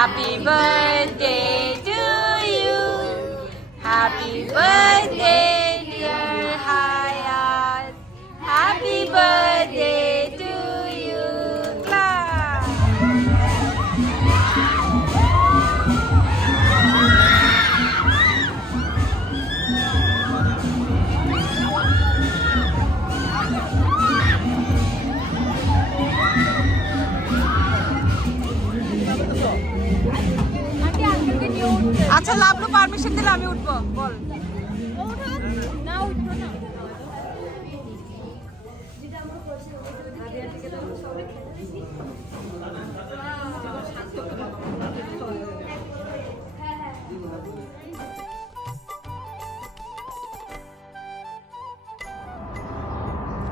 Happy birthday to you. Happy birthday, dear Hayat. Happy birthday to you. Clap. আচ্ছা Lavlu permission দিলে আমি উঠবো বল না উঠবো না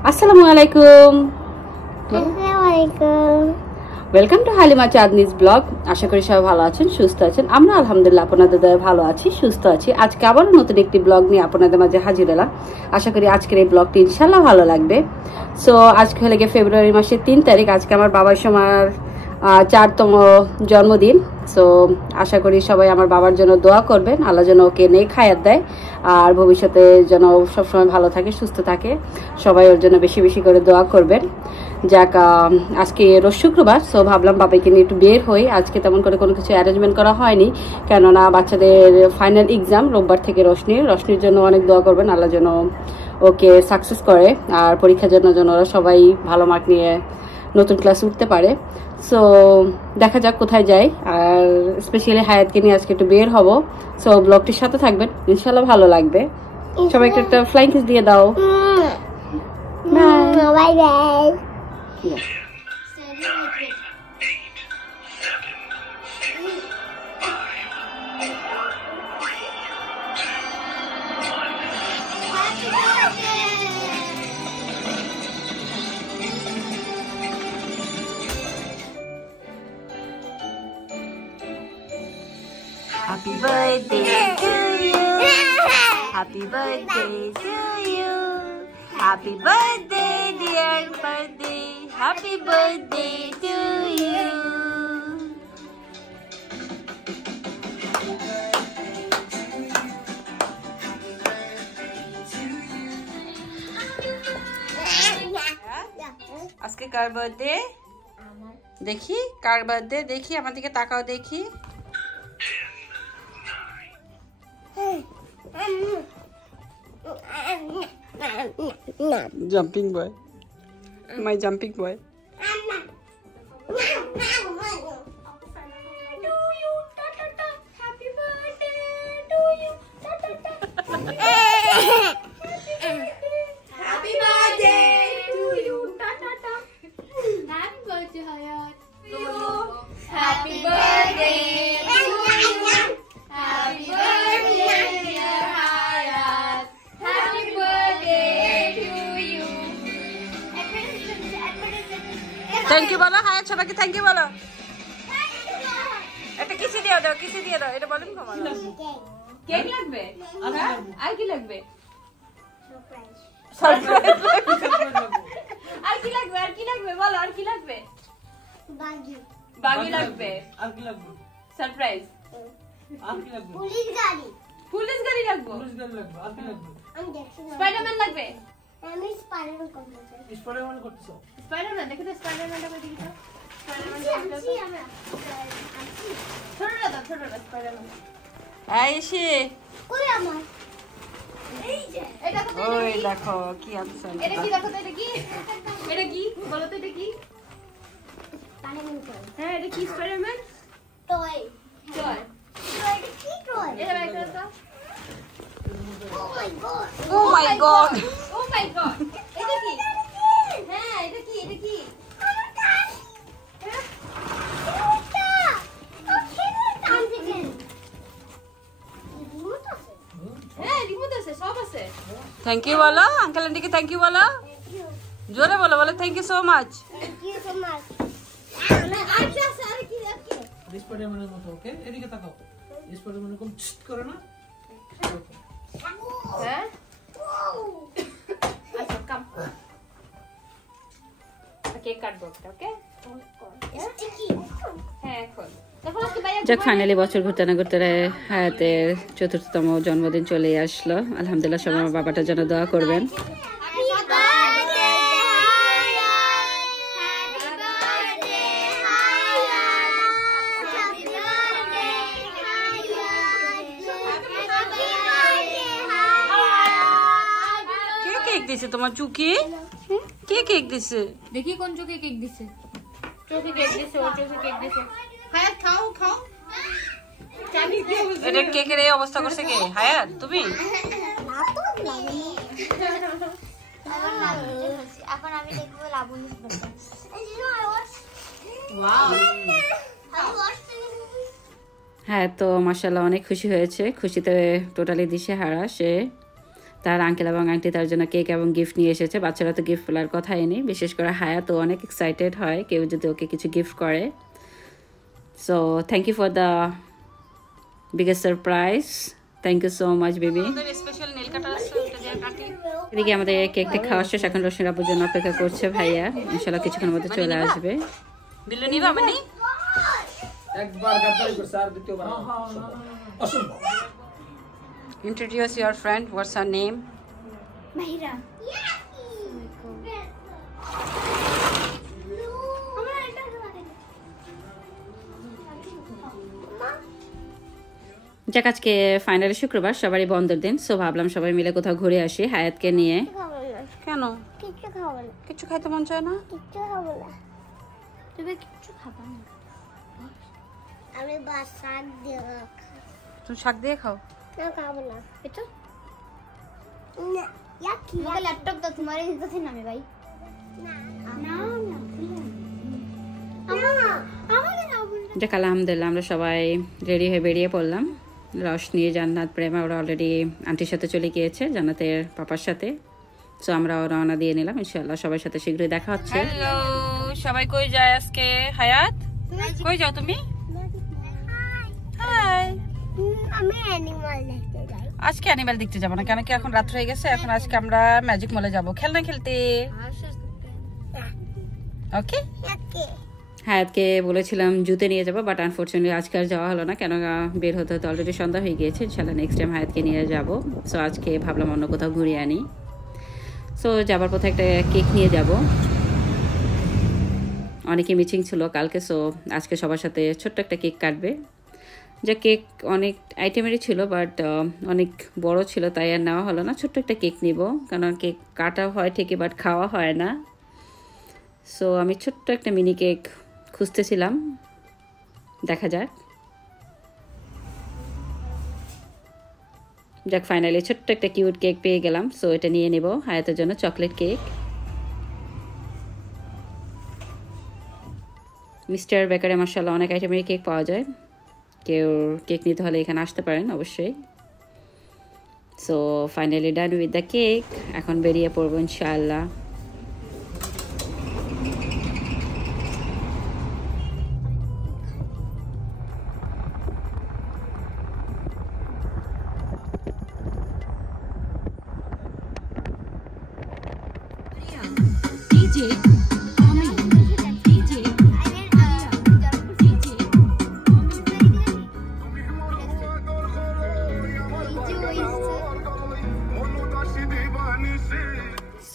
আসসালামু আলাইকুম ওয়েলকাম টু হালিমা চাঁদনিজ ব্লগ। আশা করি সবাই ভালো আছেন, সুস্থ আছেন। আমরা আলহামদুলিল্লাহ আপনাদের দয়ায় ভালো আছি, সুস্থ আছি। আজকে আবার নতুন একটি ব্লগ নিয়ে আপনাদের মাঝে হাজির হলাম। আশা করি আজকের এই ব্লগটি ইনশাল্লাহ ভালো লাগবে। সো আজকে হলে গিয়ে ফেব্রুয়ারি মাসের 3 তারিখ। আজকে আমার বাবার সময় 4তম জন্মদিন। সো আশা করি সবাই আমার বাবার জন্য দোয়া করবেন, আল্লাহ যেন ওকে নেক হায়াত দেয় আর ভবিষ্যতে যেন সবসময় ভালো থাকে, সুস্থ থাকে। সবাই ওর জন্য বেশি বেশি করে দোয়া করবেন। যাক, আজকে রোজ শুক্রবার, সো ভাবলাম বাবাকে নিয়ে একটু বের হই। আজকে তেমন করে কোনো কিছু অ্যারেঞ্জমেন্ট করা হয়নি, কেননা বাচ্চাদের ফাইনাল এক্সাম রোববার থেকে। রশনির জন্য অনেক দোয়া করবেন, আল্লাহ যেন ওকে সাকসেস করে আর পরীক্ষার জন্য যেন ওরা সবাই ভালো মার্ক নিয়ে নতুন ক্লাস উঠতে পারে। সো দেখা যাক কোথায় যাই। আর স্পেশালি হায়াতকে নিয়ে আজকে একটু বের হব। সো ব্লগটির সাথে থাকবেন, ইনশাল্লাহ ভালো লাগবে। সবাইকে একটা ফ্লাইং কিস দিয়ে দাও। Bye bye. Happy birthday to you. Happy birthday to you. Happy birthday, dear birthday. Happy birthday to you. আজকে কার বার্থডে দেখি? কার বার্থডে দেখি? আমার দিকে তাকাও দেখি। Jumping boy, my jumping boy. To you, ta ta ta. Happy birthday to you, ta ta ta. Happy birthday to you, ta ta ta. Happy birthday Hayat. Happy birthday to you. Happy birthday dear Hayat. Happy birthday to you. Thank you বলো হায়াত, সবাইকে thank you বলো। একটা কিসি দিয়ে দাও, কিসি দিয়ে দাও। এটা বলেন কো বলো। কেক লাগবে? আর কি লাগবে? সারপ্রাইজ। আর কি লাগবে? আর কি লাগবে বলো? আর কি লাগবে? বাগি। বাগি লাগবে। আর কি লাগবে? সারপ্রাইজ। আর কি লাগবে? পুলিশ গাড়ি। পুলিশ গাড়ি লাগবে? পুলিশ গাড়ি লাগবে। আর কি লাগবে? আমি দেখছি না। স্পাইডারম্যান লাগবে? আমি স্পাইডারম্যান করতে চাই। স্পাইডারম্যান করতেছো? স্পাইডারম্যান দেখো তো, স্পাইডারম্যানটা কই দেখি তো। স্পাইডারম্যান আছি আমরা। ছোটটা স্পাইডারম্যান। আইসি কই আমার? এই যে এটা তো। ওই দেখো কি আছে। এটা কি দেখো তো, এটা কি? এটা কি বলো তো, এটা কি? Spiderman toy. হ্যাঁ এটা কি? Spiderman toy. টয়। এটা কি টয়? এটা বাইক করো তো। Oh my god. Oh my god. Oh my god. এটা কি? হ্যাঁ এটা কি? এটা কি? থ্যাংক ইউ বলো আঙ্কেল আন্টিকে। থ্যাংক ইউ বলো, জোরে বলো। বলো thank you so much. Thank you so much. আচ্ছা স্যার কি রাখি? স্পাইডারম্যানের মতো। ওকে এদিকে তাকাও। স্পাইডারম্যান এরকম ছিট করে না? হ্যাঁ আচ্ছা কাম। কেক কাটবো একটা। ওকে হ্যাঁ এখন তখন আজকে বাইরে যাক ফাইনালি বছর ঘুরতে না ঘুরতে হায়াতের ৪র্থতম জন্মদিন চলে আসলো। আলহামদুলিল্লাহ, সবাই আমার বাবাটার জন্য দোয়া করবেন। কে কেক দিছে তোমার চুকি? কে কেক দিছে? দেখি কোন চোখে কেক দিছে। চোখে কেক দিছে, ওর চোখে কেক দিছে। হায়াত খাও খাও। এটা কেকের এই অবস্থা করছে কে? হায়াত তুমি? এখন আমি দেখবো লাবণী। হ্যাঁ, তো মাশাআল্লাহ অনেক খুশি হয়েছে। খুশিতে টোটালি দিশে হারা সে। তার আঙ্কেল এবং আন্টি তার জন্য কেক এবং গিফট নিয়ে এসেছে। বাচ্চারা তো গিফট বলার কথাই নেই, বিশেষ করে হায়া তো অনেক এক্সাইটেড হয় কেউ যদি ওকে কিছু গিফট করে। So thank you for the biggest surprise. Thank you so much baby. এদিকে আমাদের কেকটা খাওয়া শেষ, এখন রোশন আব্বুর জন্য অপেক্ষা করছে ভাইয়া। ইনশাআল্লাহ কিছুক্ষণের মধ্যে চলে আসবে। বিল্লু নিবা মানে একবার গাদ্দারি করছে আর দ্বিতীয়বার অসম্ভব। Introduce your friend. What's her name? Mahira. যাক, আজকে ফাইনালি শুক্রবার, সবারই বন্ধের দিন। সো ভাবলাম সবাই মিলে কোথাও ঘুরে আসি হায়াতকে নিয়ে। কেন? কিছু খাইতে মন চায় না? তুমি কিছু খাবা না? আমি শাক দিয়ে তুমি শাক দিয়ে খাও? খাবো না। এটা না ইয়াকি আমাকে ল্যাপটপ দাও, তোমারে দিতেছি না আমি ভাই। না না যাক, আলহামদুলিল্লাহ আমরা সবাই রেডি হয়ে বেরিয়ে পড়লাম। রশনি, জান্নাত, প্রেমা ওরা অলরেডি আন্টির সাথে চলে গিয়েছে, জান্নাতের পাপার সাথে। সো আমরাও রওনা দিয়ে নিলাম। ইনশাআল্লাহ সবার সাথে শীঘ্রই দেখা হচ্ছে। হ্যালো, সবাই কই যায় আজকে? হায়াত কই যাও তুমি? হাই, আমি অ্যানিমাল দেখতে যাই। আজকে অ্যানিমাল দেখতে যাবো না, কেন কি এখন রাত হয়ে গেছে। এখন আজকে আমরা ম্যাজিক মলে যাবো খেলনা খেলতে। ওকে, হায়াতকে বলেছিলাম জুতে নিয়ে যাবো, বাট আনফর্চুনেটলি আজকে আর যাওয়া হলো না, কেন বের হতে হতে অলরেডি সন্ধ্যা হয়ে গিয়েছে। ইনশাল্লাহ নেক্সট টাইম হায়াতকে নিয়ে যাবো। সো আজকে ভাবলাম অন্য কোথাও ঘুরিয়ে আনি। সো যাবার পথে একটা কেক নিয়ে যাব। অনেকে মিটিং ছিল কালকে, সো আজকে সবার সাথে ছোট্ট একটা কেক কাটবে। যা কেক অনেক আইটেমেরই ছিল, বাট অনেক বড় ছিল, তাই আর নেওয়া হলো না। ছোট্ট একটা কেক নিব, কারণ কেক কাটা হয় ঠিকই, বাট খাওয়া হয় না। সো আমি ছোট্ট একটা মিনি কেক খুঁজতেছিলাম, দেখা যাক। যাক, ফাইনালি ছোট্ট একটা কিউট কেক পেয়ে গেলাম। সো এটা নিয়ে নেব হায়াতের জন্য, চকলেট কেক। মিস্টার বেকারে মাশাআল্লাহ অনেক আইটেমের কেক পাওয়া যায়। কেউ কেক নিতে হলে এখানে আসতে পারেন অবশ্যই। So finally done with the cake. এখন বেরিয়ে পড়বো ইনশাআল্লাহ।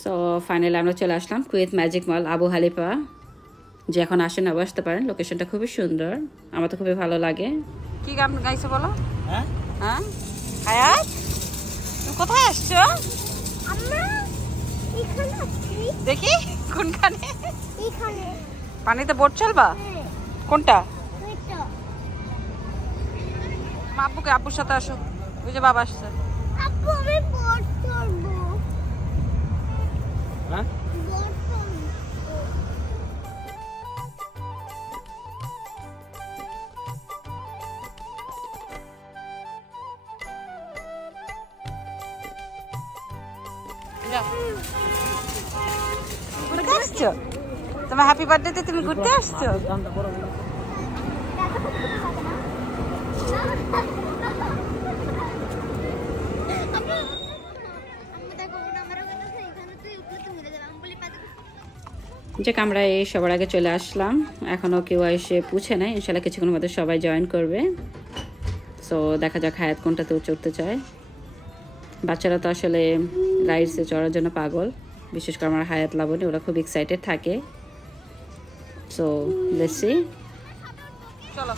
সো ফাইনালি আমরা চলে আসলাম কুয়েত ম্যাজিক মল আবু হালিফা। যে এখন আসেন আবার আসতে পারেন, লোকেশনটা খুবই সুন্দর, আমার তো খুবই ভালো লাগে। কি গান গাইছে বলো? হ্যাঁ হ্যাঁ, হায়াত তুমি কোথায় আসছো? দেখি কোনখানে? পানিতে বোট চলবা? কোনটা? আব্বুকে, আব্বুর সাথে আসো, ওই যে বাবা আসছে। আব্বু আমি বোট চড়বো। হ্যাঁ, ঘুরতে আসছো? তোমার হ্যাপি বার্থডেতে তুমি ঘুরতে আসছো? যাক আমরা এই সবার আগে চলে আসলাম, এখনও কেউ এসে পুছে নাই, ইনশাল্লাহ কিছুক্ষণের মধ্যে সবাই জয়েন করবে। সো দেখা যাক হায়াত কোনটাতেও চড়তে চায়। বাচ্চারা তো আসলে রাইডসে চড়ার জন্য পাগল, বিশেষ করে আমার হায়াত লাবণী, ওরা খুব এক্সাইটেড থাকে। So let's see. চলো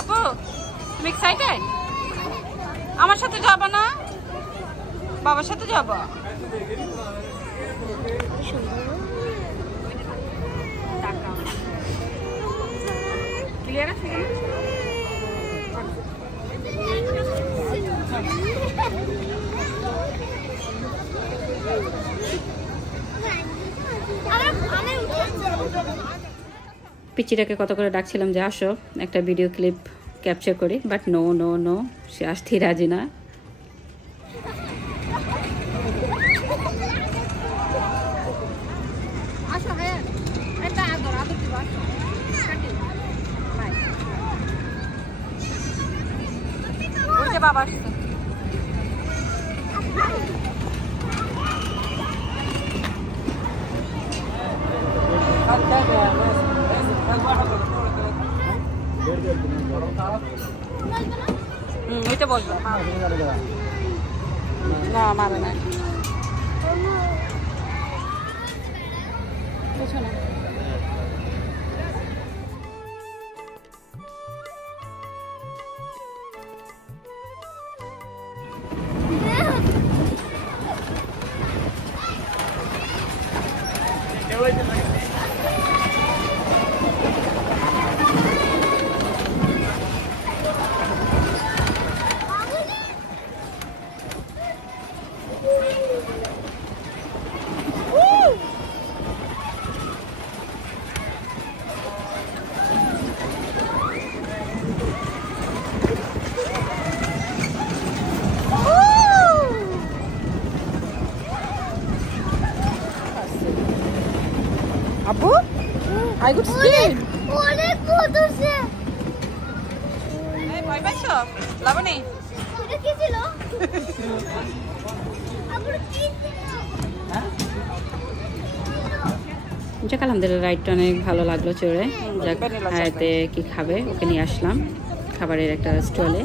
আপু, তুমি এক্সাইটেড? আমার সাথে যাবা না? বাবার সাথে যাবা? ক্লিয়ার আছে? পিচিটাকে কত করে ডাকছিলাম যে আসো একটা ভিডিও ক্লিপ ক্যাপচার করি, বাট নো নো নো, সে আসতেই রাজি না। বাবা আসছে। ওইটা বলবো না, মারে না। আপু আই গুড স্কিন অনেক পড়ছে। এই ভয় পাইছো লাবণী? এটা কি ছিল? আপু কি ছিল? যাক আলহামদুলিল্লাহ রাইডটা অনেক ভালো লাগলো চড়ে। যাক হায়াতে কি খাবে ওকে নিয়ে আসলাম খাবারের একটা স্টলে।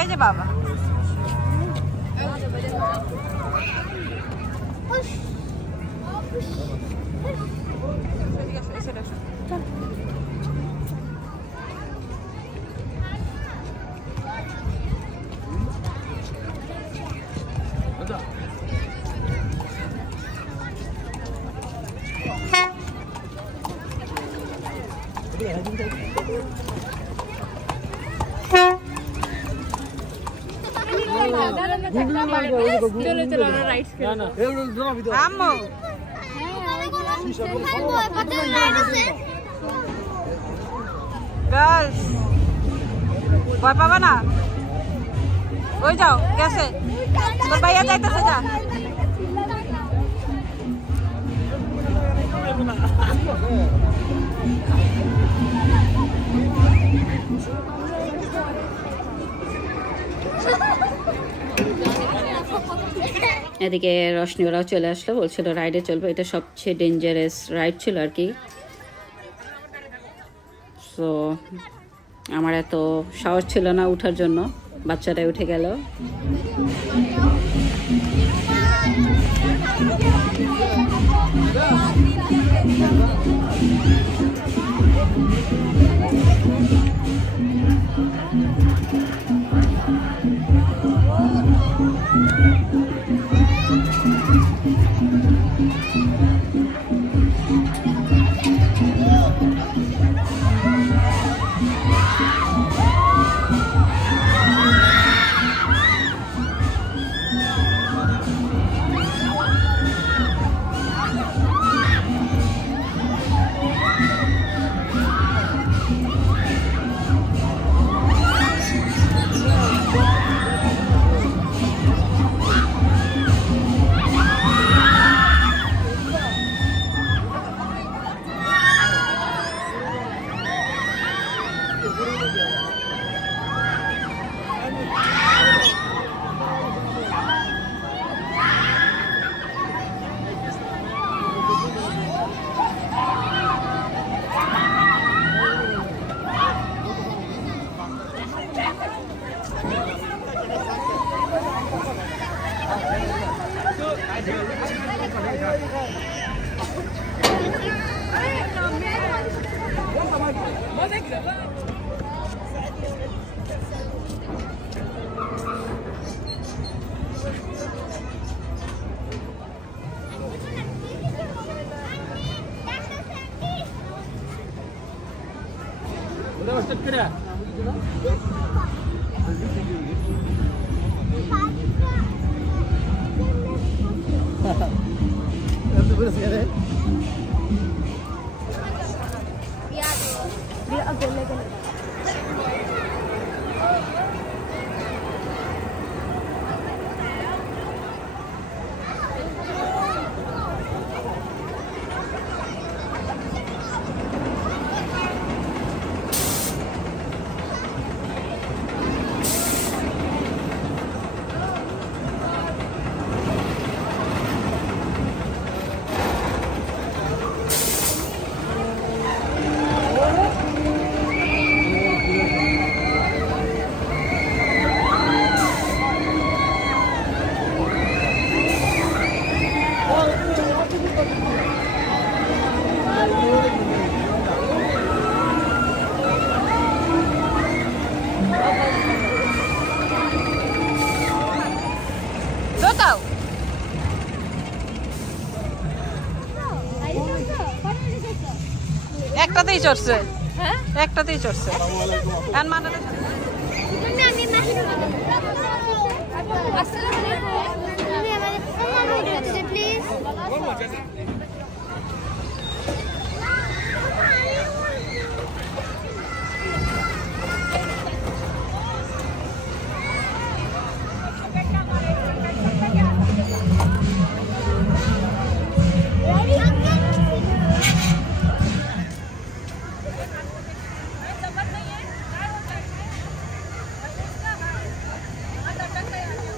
এই যে বাবা ভয় পাবা না? ওই যাও গেছে তোর ভাইয়া যাইতেছে, যা। এদিকে রশনি ওরাও চলে আসলো, বলছিল রাইডে চলবে, এটা সবচেয়ে ডেঞ্জারাস রাইড ছিল আর কি। সো আমার এত সাহস ছিল না উঠার জন্য, বাচ্চাটাই উঠে গেল। একটাতেই চড়ছে, একটাতেই চড়ছে।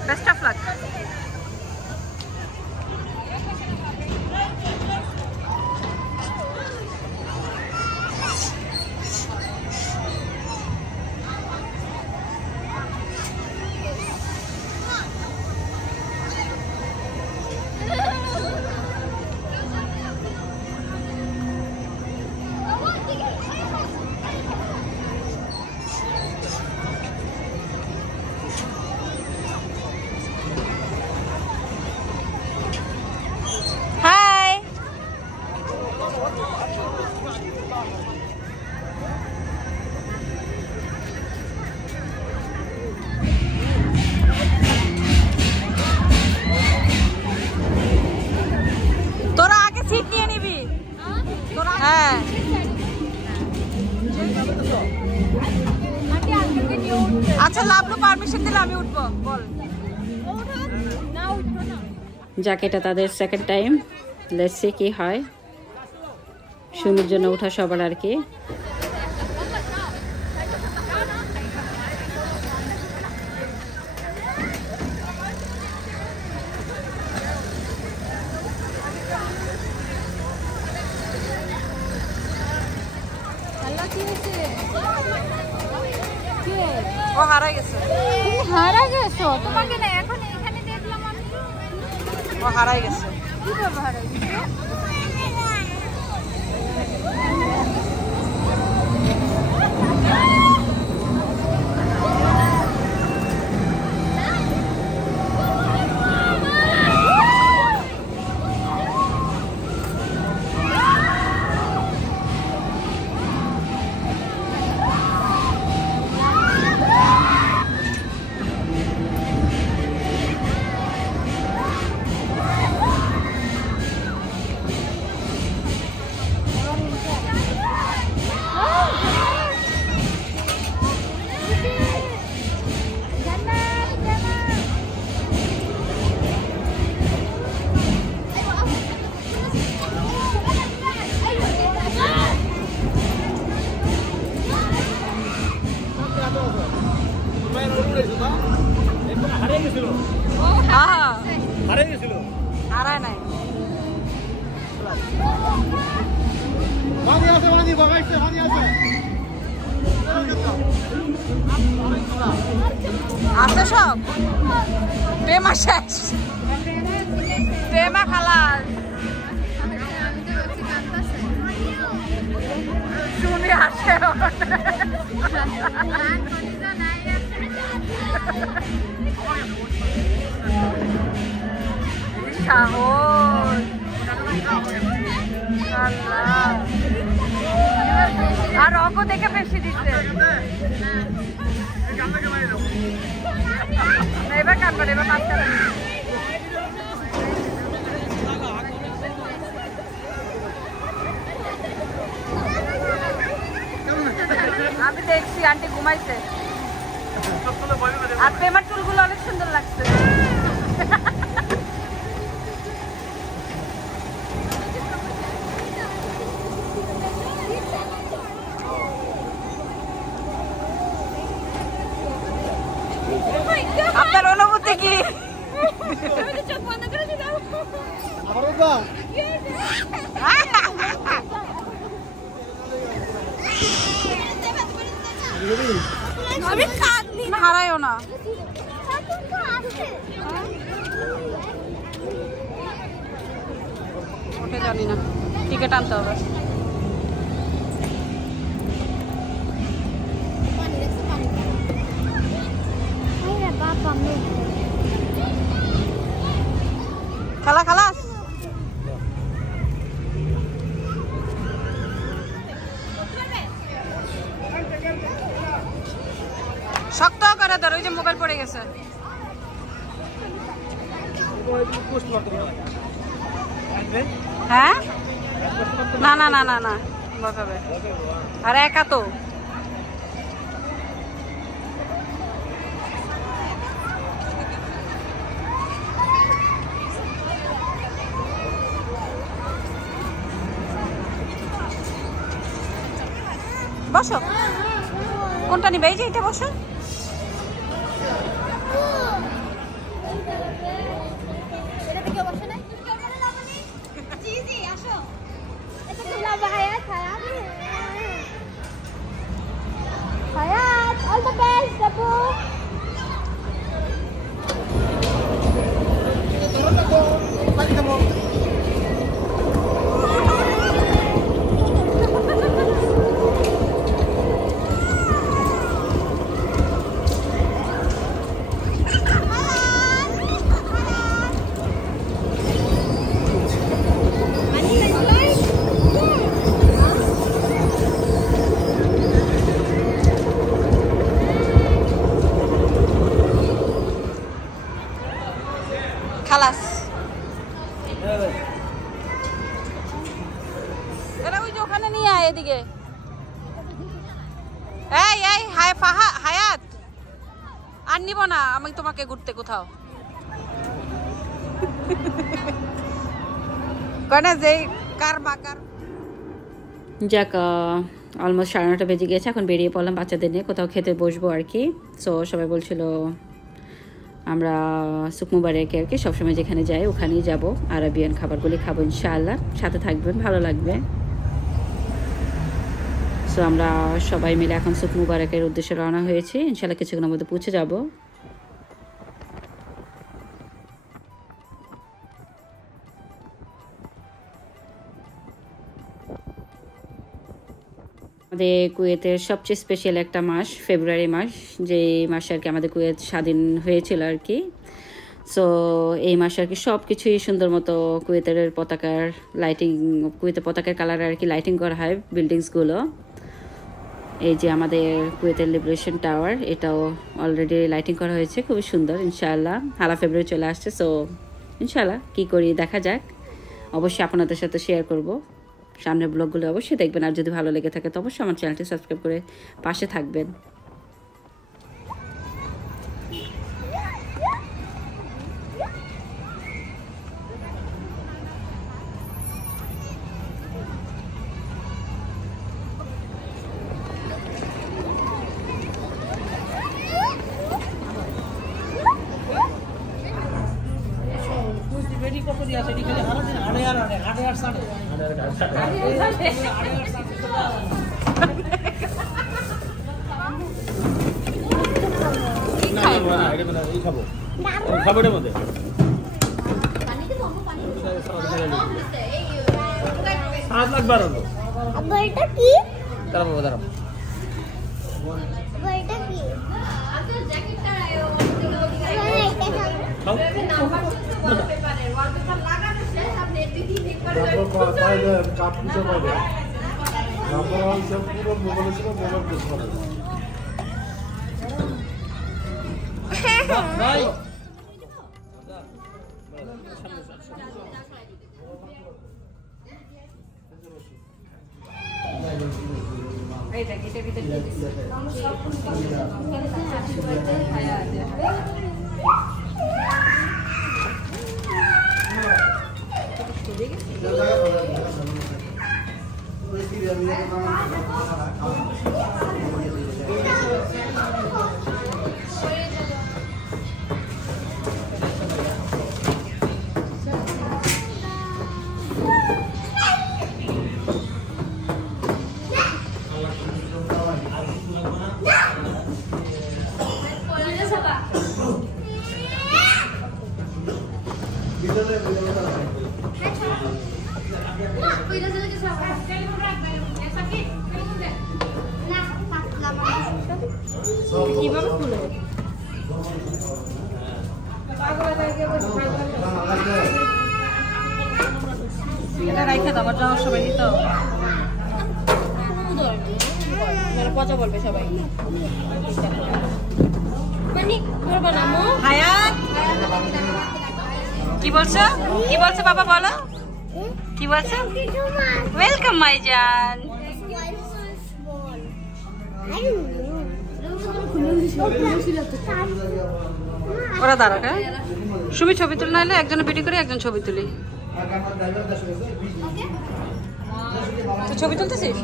Best of luck. আচ্ছা লাভলু পারমিশন দিলে আমি উঠবো বল। যাক এটা তাদের সেকেন্ড টাইম, লেটস সি কি হয়। সুমির জন্য ওঠা সবার আর কি। ও হারা গেছে। তুমি হারা গেছো? তোমাকে না এখন এখানে দেখলাম আমি। ও হারাই গেছে। কি করব হারাই গেছে? আছে সব পেমা শেষ, খালাস শুনে আসে সাহস আর অঙ্ক দেখে বেশি দিচ্ছে এবার কান করে এবার কাজ করে আমি দেখছি আন্টি ঘুমাইছে আর পেমার চুলগুলো অনেক সুন্দর লাগছে আপনার অনুভূতি কি হারাইও না ওটা জানি না টিকিট আনতে হবে খালা খালাস শক্ত করে ধর ওই যে মোবাইল পড়ে গেছে হ্যাঁ না না না না না বসাবে আর একা তো বসো কোনটা নিবে এই যে এটা বসো Hayat, all the best, Abu. খালাস এরা ওই যে ওখানে নিয়ে আয় এদিকে এই এই হায় হায়াত আর নিব না আমি তোমাকে ঘুরতে কোথাও কনে যে কার বাকার যাক অলমোস্ট 9:30 বেজে গেছে এখন বেরিয়ে পড়লাম বাচ্চাদের নিয়ে কোথাও খেতে বসবো আর কি সো সবাই বলছিল আমরা সুকমুবারেকে আর কি সবসময় যেখানে যাই ওখানেই যাব আরাবিয়ান খাবারগুলি খাবো ইনশাআল্লাহ সাথে থাকবেন ভালো লাগবে সো আমরা সবাই মিলে এখন সুকমুবারেকের উদ্দেশ্যে রওনা হয়েছি ইনশাআল্লাহ কিছুক্ষণের মধ্যে পৌঁছে যাব আমাদের কুয়েতের সবচেয়ে স্পেশাল একটা মাস ফেব্রুয়ারি মাস যে মাসে আর কি আমাদের কুয়েত স্বাধীন হয়েছিল আর কি সো এই মাসে আর কি সব কিছুই সুন্দর মতো কুয়েতের পতাকার লাইটিং কুয়েতের পতাকার কালারে আর কি লাইটিং করা হয় বিল্ডিংসগুলো এই যে আমাদের কুয়েতের লিবারেশন টাওয়ার এটাও অলরেডি লাইটিং করা হয়েছে খুবই সুন্দর ইনশাআল্লাহ হালা ফেব্রুয়ারি চলে আসছে সো ইনশাআল্লাহ কী করি দেখা যাক অবশ্যই আপনাদের সাথে শেয়ার করব সামনের ব্লগগুলো অবশ্যই দেখবেন আর যদি ভালো লেগে থাকে তো অবশ্যই আমার চ্যানেলটি সাবস্ক্রাইব করে পাশে থাকবেন সাত লাখ 12 আবার এটা কি? দাঁড়াবো দাঁড়াবো আবার এটা কি? ভাই এইটা গেটের ভিতরে দিয়ে দিছি সব ফুল আশীর্বাদে খায়া আছে কিভাবে খুলে এটা রাইখে দাও আবার যাওয়ার সবাই দিত পচা বলবে সবাই মানে করবো না মো হায়াত কি বলছো বাবা বলো কি বলছো ওয়েলকাম মাই জান ওরা দাঁড়াক সুমি ছবি তুল নাহলে একজনে ভিডিও করে একজন ছবি তুলি তো ছবি তুলতেছিস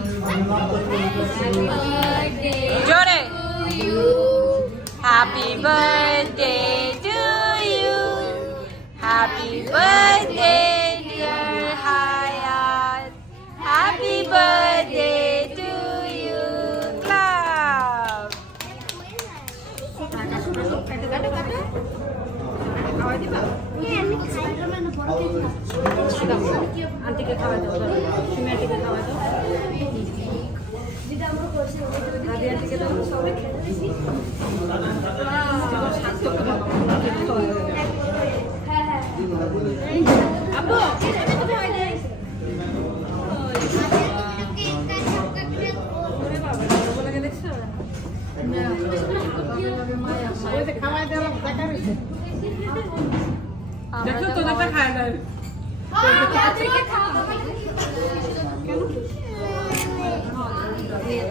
জোরে happy birthday to you happy birthday dear Hayat happy birthday to you ক্লাব আন্টিকে খাওয়া দাও সুমি আন্টিকে খাওয়া দাও রাধি আন্টিকে দাও সবাই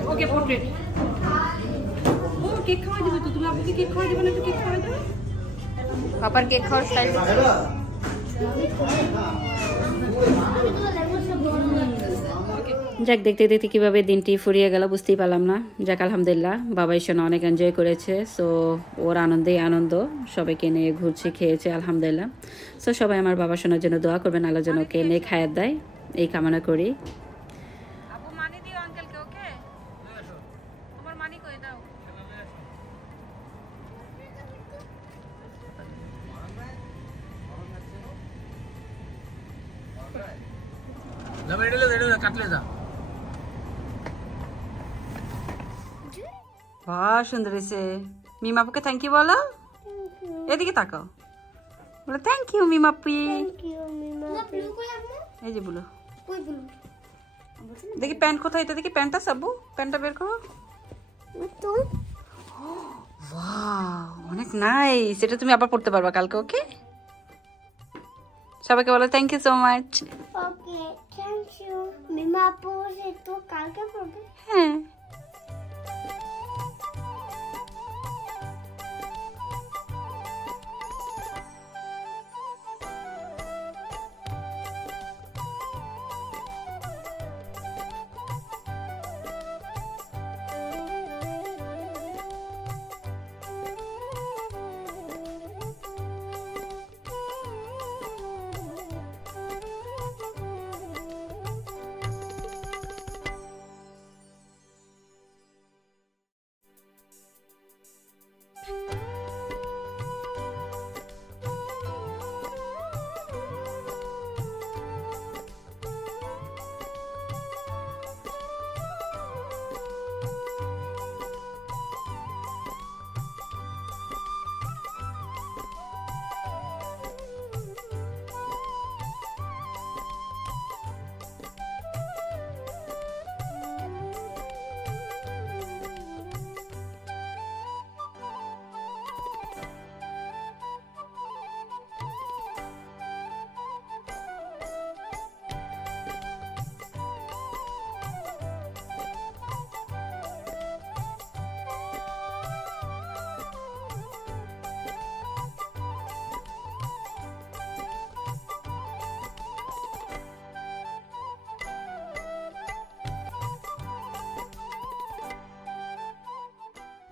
ওকে পোর্ট্রেট ও কেক খাওয়া দিবে তো তুমি আপুকে কেক খাওয়া দিবে না তো কেক খাওয়া দেবে পাপার কেক খাওয়ার স্টাইল যাক দেখতে দেখতে কিভাবে দিনটি ফুরিয়ে গেল বুঝতেই পারলাম না যাক আলহামদুলিল্লাহ বাবা এসে অনেক এনজয় করেছে সো ওর আনন্দেই আনন্দ সবাইকে নিয়ে ঘুরছে খেয়েছে আলহামদুলিল্লাহ সো সবাই আমার বাবা শোনার জন্য দোয়া করবেন আল্লাহ যেন ওকে নিয়ে খায়াত দেয় এই কামনা করি আপু মানি দিও আঙ্কেলকে ওকে তোমার মানি কই দাও না মেডেলে কাটলে যা বাহ সুন্দর হয়েছে মিমাপুকে থ্যাংক ইউ বলো এদিকে তাকাও বলো থ্যাংক ইউ মিমাপি এই যে বলো দেখি প্যান্ট কোথায় এটা দেখি প্যান্টটা সাবু প্যান্টটা বের করো ওয়াও অনেক নাইস এটা তুমি আবার পড়তে পারবা কালকে ওকে সবাইকে বলো thank you so much okay thank you Mima পড়ে তো কালকে পড়বে হ্যাঁ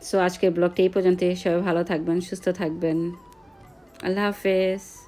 সো আজকের ব্লগটা এই পর্যন্ত। সবাই ভালো থাকবেন, সুস্থ থাকবেন। আল্লাহ হাফেজ।